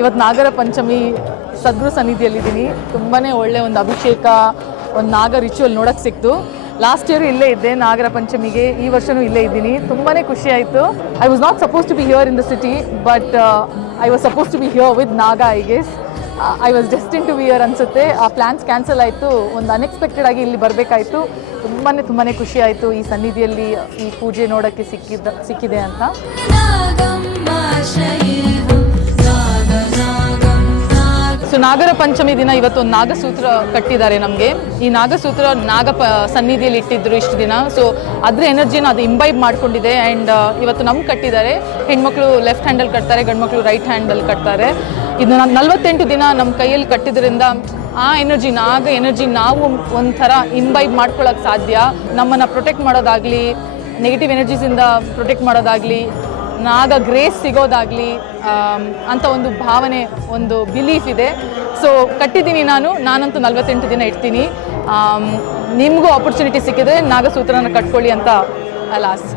ಇವತ್ತು ನಾಗರ ಪಂಚಮಿ ಸದ್ಗುರು ಸನ್ನಿಧಿಯಲ್ಲಿದ್ದೀನಿ. ತುಂಬಾ ಒಳ್ಳೆ ಒಂದು ಅಭಿಷೇಕ, ಒಂದು ನಾಗ ರಿಚುವಲ್ ನೋಡೋಕ್ಕೆ ಸಿಕ್ತು. ಲಾಸ್ಟ್ ಇಯರ್ ಇಲ್ಲೇ ಇದ್ದೆ ನಾಗರ ಪಂಚಮಿಗೆ, ಈ ವರ್ಷವೂ ಇಲ್ಲೇ ಇದ್ದೀನಿ. ತುಂಬಾ ಖುಷಿ ಆಯಿತು. I was not suppose to be here in the city, but I was suppose to be here with Naga. I guess I was destined to be here ಅನಿಸುತ್ತೆ. ಆ ಪ್ಲ್ಯಾನ್ಸ್ ಕ್ಯಾನ್ಸಲ್ ಆಯಿತು. ಒಂದು ಅನ್ಎಕ್ಸ್ಪೆಕ್ಟೆಡ್ ಆಗಿ ಇಲ್ಲಿ ಬರಬೇಕಾಯಿತು. ತುಂಬಾ ಖುಷಿ ಆಯಿತು ಈ ಸನ್ನಿಧಿಯಲ್ಲಿ ಈ ಪೂಜೆ ನೋಡೋಕ್ಕೆ ಸಿಕ್ಕಿದೆ ಅಂತ. ಸೊ ನಾಗರ ಪಂಚಮಿ ದಿನ ಇವತ್ತು ಒಂದು ನಾಗಸೂತ್ರ ಕಟ್ಟಿದ್ದಾರೆ ನಮಗೆ. ಈ ನಾಗಸೂತ್ರ ಸನ್ನಿಧಿಯಲ್ಲಿ ಇಟ್ಟಿದ್ರು ಇಷ್ಟು ದಿನ. ಸೊ ಅದ್ರ ಎನರ್ಜಿನ ಅದು ಇಂಬೈಬ್ ಮಾಡ್ಕೊಂಡಿದೆ. ಆ್ಯಂಡ್ ಇವತ್ತು ನಮ್ಗೆ ಕಟ್ಟಿದ್ದಾರೆ. ಹೆಣ್ಮಕ್ಳು ಲೆಫ್ಟ್ ಹ್ಯಾಂಡಲ್ಲಿ ಕಟ್ತಾರೆ, ಗಂಡ್ಮಕ್ಳು ರೈಟ್ ಹ್ಯಾಂಡಲ್ಲಿ ಕಟ್ತಾರೆ. ಇದು 48 ದಿನ ನಮ್ಮ ಕೈಯಲ್ಲಿ ಕಟ್ಟಿದ್ರಿಂದ ಆ ಎನರ್ಜಿ, ನಾಗ ಎನರ್ಜಿ ನಾವು ಒಂಥರ ಇಂಬೈಬ್ ಮಾಡ್ಕೊಳ್ಳೋಕೆ ಸಾಧ್ಯ. ನಮ್ಮನ್ನು ಪ್ರೊಟೆಕ್ಟ್ ಮಾಡೋದಾಗಲಿ, ನೆಗೆಟಿವ್ ಎನರ್ಜೀಸಿಂದ ಪ್ರೊಟೆಕ್ಟ್ ಮಾಡೋದಾಗಲಿ, ನಾಗ ಗ್ರೇಸ್ ಸಿಗೋದಾಗಲಿ ಅಂತ ಒಂದು ಭಾವನೆ, ಒಂದು ಬಿಲೀಫ್ ಇದೆ. ಸೊ ಕಟ್ಟಿದ್ದೀನಿ ನಾನಂತೂ 48 ದಿನ ಇಡ್ತೀನಿ. ನಿಮಗೂ ಆಪರ್ಚುನಿಟಿ ಸಿಕ್ಕಿದ್ರೆ ನಾಗಸೂತ್ರನ ಕಟ್ಕೊಳ್ಳಿ ಅಂತ ಅಲಾಸ್.